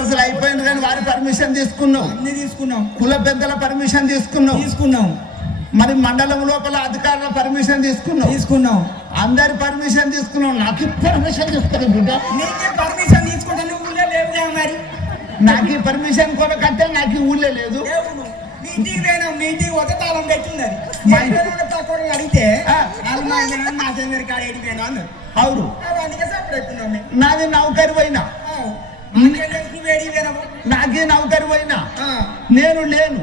వరుసలు అయిపోయింది కానీ వారి పర్మిషన్ తీసుకున్నావు. అన్ని తీసుకున్నాం. కుల పెద్దల పర్మిషన్ తీసుకున్నావు. తీసుకున్నాం. మరి మండలం లోపల అధికారుల పర్మిషన్ తీసుకున్నావు. తీసుకున్నాం. అందరి పర్మిషన్ తీసుకున్నావు. నాకు పర్మిషన్ బిడ్డ. నీకే పర్మిషన్ తీసుకుంటా నువ్వు ఊళ్ళో లేవుగా మరి? నాకు ఈ పర్మిషన్ కొనకంటే నాకు ఊళ్ళే లేదు. పోయినాం. తాళం పెట్టిందని మా తక్కువ అడిగితే ఆ. వాళ్ళు మా ఇంటి మా చెందరి కాడ ఎడిపోయినా అన్నారు. అవును. అది అందుకే సపోర్ట్ ఎక్కున్నాం మేము. నాది నౌకరి పోయినా. నాకే నౌకరి పోయినా. నేను లేను.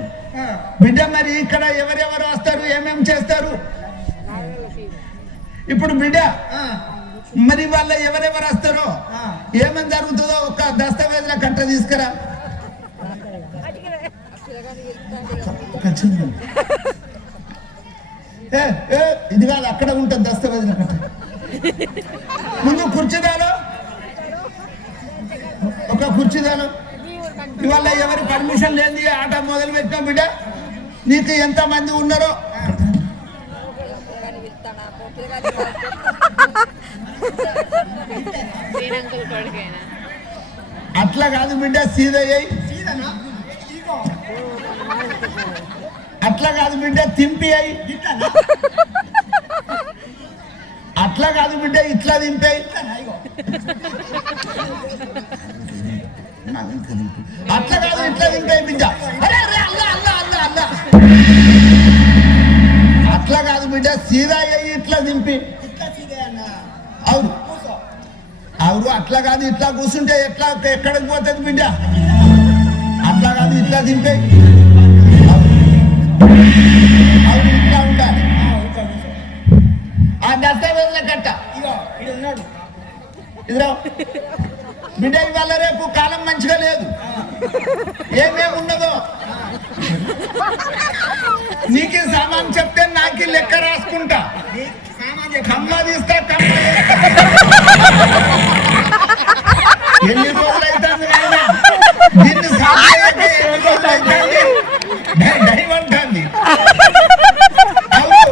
బిడ్డ మరి ఇక్కడ ఎవరెవరు వస్తారు ఏమేం చేస్తారు ఇప్పుడు బిడ్డ. మరి వాళ్ళ ఎవరెవరు వస్తారో ఆ. ఏమేం జరుగుతుందో ఒక దస్తావేజుల కట్ట తీసుకురా ఇది కాదు అక్కడ ఉంటుంది దస్తావేజుల కట్ట ముందు కుర్చీదాలో ఒక కుర్చీదాలో ఇవాళ ఎవరి పర్మిషన్ లేని ఆట మొదలు పెట్టినాం బిడ్డ. నీకు ఎంత మంది ఉన్నారో? అట్లా కాదు బిడ్డ సీదయ్యాయి అట్లా కాదు బిడ్డ తింపి అయి. అట్లా కాదు బిడ్డ ఇట్లా దింపాయి అట్లా కాదు ఇట్లా దింపాయి బిడ్డ అరే, అరే, అట్లా కాదు బిడ్డ సీదా అయ్యి ఇట్లా దింపి. ఇట్లా అవును. అవును అట్లా కాదు ఇట్లా కూర్చుంటే ఎట్లా ఎక్కడికి పోతుంది బిడ్డ? అట్లా కాదు ఇట్లా దింపే. అవును ఇట్లా ఉండాలి. ఆ, దస్తావేజుల కట్ట. ఇదిరా. బిడ్డ ఇవాళ రేపు కాలం మంచిగా లేదు. ఏమేమి ఉన్నదో? నీకు సామాన్ చెప్తే నాకు లెక్క రాసుకుంటా. కమ్మ తీస్తా కమ్మ చేస్తా. ఎన్ని రోజులు అవుతుంది నాయనా? దీన్ని సామాన్ చేయక ఎన్ని రోజులు అవుతుంది? డై- డైవ్ అంటుంది. అవును.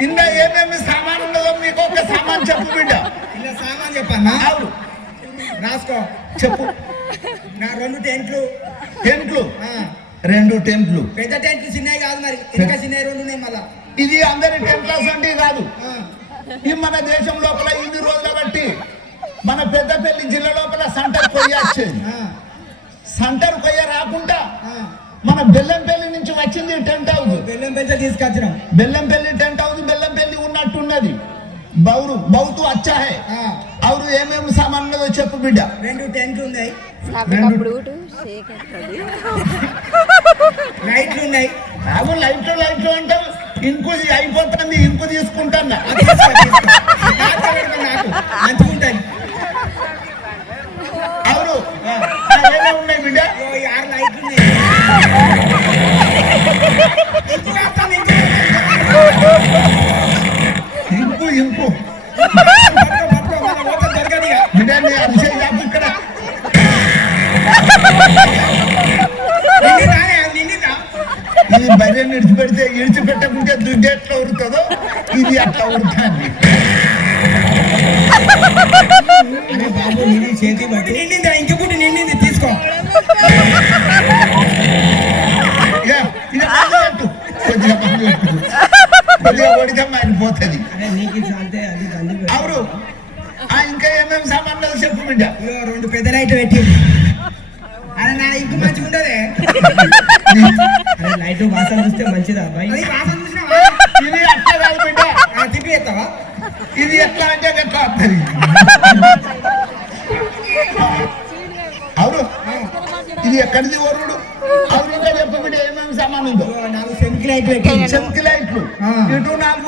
ఇందా ఏమేమి సామాన్ ఉన్నదో మీకు ఒక సామాన్ చెప్పు బిడ్డ ఇలా సామాన్ చెప్పన్నా అవును రాసుకో చెప్పు. నా రెండు టెంట్లు. టెంట్లు? రెండు టెంట్లు. పెద్ద టెంట్లు చిన్నవి కాదు మరి. ఇంకా చిన్నవి రెండు ఉన్నాయి మళ్ళా. ఇది అందరి టెంట్లస్ అంటే కాదు. ఈ మన దేశం లోపల ఇన్ని రోజుల బట్టి మన పెద్దపల్లి జిల్లా లోపల సంటర్ కొయ్య వచ్చేది ఆ, సంటర్ కొయ్య రాకుండా. మన బెల్లంపల్లి నుంచి వచ్చింది టెంట్ హౌస్. బెల్లం పెంచ తీసుకొచ్చినాం. బెల్లంపల్లి టెంట్ హౌస్ బెల్లంపల్లి ఉన్నట్టున్నది. బౌరు బౌతు అచ్చా హే. అవురు ఏమేమి సామాన్ ఉన్నదో చెప్పు బిడ్డ. రెండు టెంట్లు ఉన్నాయి. లైట్లు ఉన్నాయి. బాబు లైట్లు లైట్లు అంటావు ఇంకు అయిపోతుంది ఇంకు తీసుకుంటాను ఉంటుంది అవును ఏమేమి ఉన్నాయి బిడ్డ? ఆరు లైట్లు ఉన్నాయి. బర్రె విడిచిపెడితే విడిచిపెట్టకుంటే దుడ్డు ఎట్లా ఉరుతుందో ఇది అట్లా ఉరుతుంది చేతి బట్టి. నిండిందా? ఇంక పుట్టి నిండింది. తీసుకో. ఇక కొద్దిగా కొద్దిగా కొడితే మారిపోతుంది. అవును. ఏమేమి సామాన్లు చెప్పు రెండు పెద్ద లైట్లు పెట్టి నా ఇంకు మంచిగా ఉండదే? లైట్ వాసన చూస్తే మంచిదా అబ్బాయి అది వాసన చూసినావా ఇది అట్లా కాదు బిడ్డ ఆ, తిప్పి ఎత్తావా? ఇది ఎట్లా అంటే ఎట్లా వస్తుంది అవును ఇది ఎక్కడిది వరుడు అవును చెప్పు బిడ్డ ఏమేమి సామాన్ ఉందో? నాలుగు సెంకి లైట్లు చెంకి లైట్లు. ఇటు నాలుగు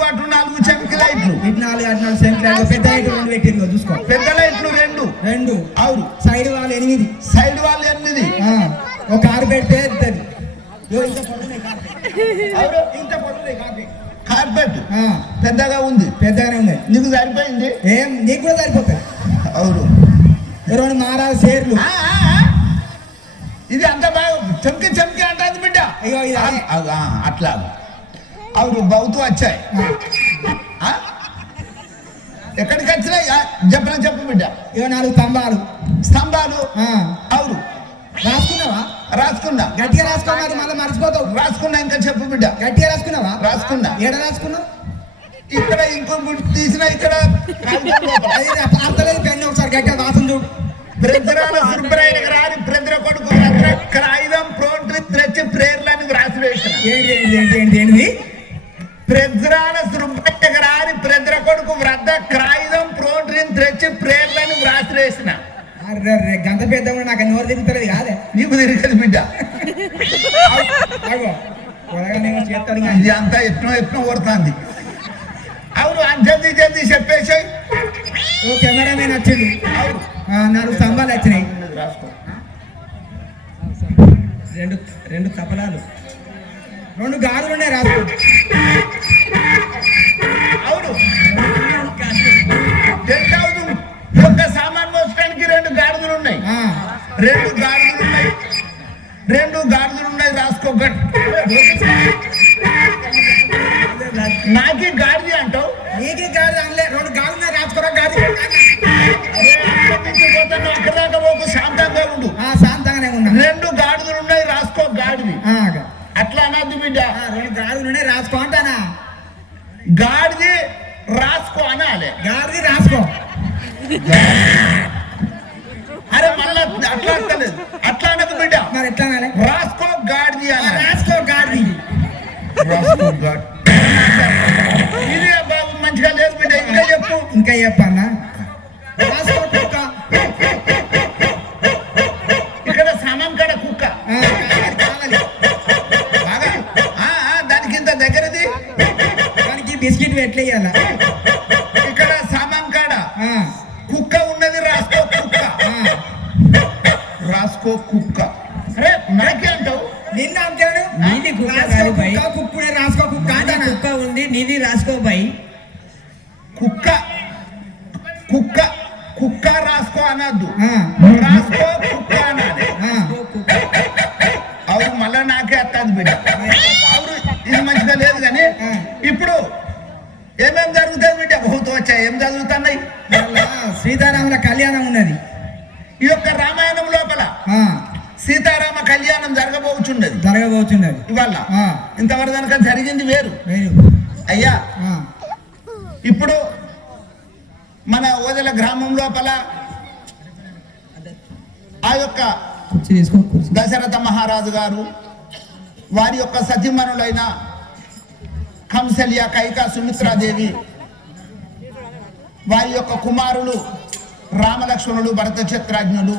చెంకి లైట్లు. ఇటు నాలుగు అటు నాలుగు సెంకి లైట్లు పెద్ద లైట్లు రెండు పెట్టింది చూసుకో. పెద్ద లైట్లు రెండు. రెండు. అవును. సైడ్ వాళ్ళు ఎనిమిది. సైడ్ వాళ్ళు ఎనిమిది. ఒక పెడితే ఇంత కార్పెట్. ఇంత కార్పెట్. పెద్దగా ఉంది. పెద్దగానే ఉన్నాయి నీకు సరిపోయింది? ఏం నీకు కూడా సరిపోతాయి. అవును. షేర్లు. ఆ, ఆ, ఆ. ఇది అంత బాగా చెంకి చెంకి అంటుంది బిడ్డ. అయ్యో, అట్లా. అవును బౌతు వచ్చాయి? ఎక్కడికి వచ్చినాయి? ఆ, చెప్పిన చెప్పు బిడ్డ. ఇగో నాలుగు స్తంభాలు. స్తంభాలు అవును. రాసుకున్నావా? రాసుకున్నా. గట్టిగా రాసుకో మరి మళ్ళీ మర్చిపోతావు. రాసుకున్నా ఇంకా చెప్పు బిడ్డ. గట్టిగా రాసుకున్నావా? రాసుకున్నా. ఏడ రాసుకున్నావు? ఇక్కడ ఇంకో తీసిన ఇక్కడ. అర్థలేదు పెన్ను ఒకసారి గట్టిగా రాసం చూడు. రాని కొడుకు ప్రోంట్రి ప్రేర్లని వేసిన. ఏంటి ఏంటి ఏంటి ఏంటి ప్రజరాల ప్రజల కొడుకు వ్రత క్రాయుధం ప్రోంట్రిని త్రెచ్చి ప్రేర్లని వ్రాసి వేసిన. గంత పెద్ద నాకు నోరు తిరుగుతుంది కాదే. నీకు తిరిగదు బిడ్డ. ఇది అంతా ఎట్నో ఎట్నో కొడుతుంది అవును జల్దీ జల్దీ చెప్పేసాయి. ఓ కెమెరామెన్ ఆ, నాలుగు స్తంభాలు వచ్చినాయి. రెండు రెండు తపలాలు రెండు గాజులు ఉన్నాయి రాసుకో. ఉన్నాయి. రెండు గాడిదలు ఉన్నాయి. రెండు గాడిదలు ఉన్నాయి రాసుకో గట్. నాకే గాడిది అంటావు? నీకే గాడి అనలే. రెండు ఉన్నాయి రాసుకోరా అరే అక్కడి దాకా పోకు శాంతంగా ఉండు. ఆ శాంతంగానే ఉన్నా. రెండు గాడిదలు ఉన్నాయి రాసుకో గాడిది. అట్లా అనద్దు బిడ్డ. రెండు గాజులు ఉన్నాయి రాసుకో అంటానా? గాడిది రాసుకో అనాలి. గాడిది రాసుకో. అరే మళ్ళా అట్లా అంటలేదు. అట్లా అనదు బిడ్డ. మరి ఎట్లా అనాలి? రాసుకో గాడిది ఆ, అనాలి. రాసుకో గాడిది. రాసుకో గాడి. ఇదే బాబు మంచిగా లేదు బిడ్డ. ఇంకా చెప్పు. ఇంకా చెప్పన్నా రాసుకో కుక్క. ఇక్కడ సనం కడ కుక్క. దానికి ఇంత దగ్గరది? దానికి బిస్కెట్ ఇక్కడ రాసుకో కుక్క. అరే నాకే అంటావు నిన్న అంటాడు నీది రాసుకో. కుక్క కుక్కుడే రాసుకో కుక్క కుక్క ఉంది నీది రాసుకో బై కుక్క. కుక్క. కుక్క రాసుకో అనద్దు. రాసుకో కుక్క అనాలి. అవును మళ్ళా నాకే అత్తది బిడ్డ. అవును ఇది మంచిగా లేదు కానీ. ఇప్పుడు ఏమేం జరుగుతుంది బిడ్డ? బహుత వచ్చాయి ఏం జరుగుతున్నాయి? మళ్ళా సీతారాముల కళ్యాణం ఉన్నది. ఈ యొక్క రామాయణం సీతారామ కళ్యాణం జరగబోచున్నది జరగబోతున్నది ఇవాళ. ఇంతవరకు కనుక జరిగింది వేరు. వేరు. అయ్యా. ఇప్పుడు మన ఓదెల గ్రామం లోపల ఆ యొక్క దశరథ మహారాజు గారు వారి యొక్క సతీమణులైన కంసల్య కైక సుమిత్రాదేవి వారి యొక్క కుమారులు రామలక్ష్మణులు భరత చిత్రాజ్ఞులు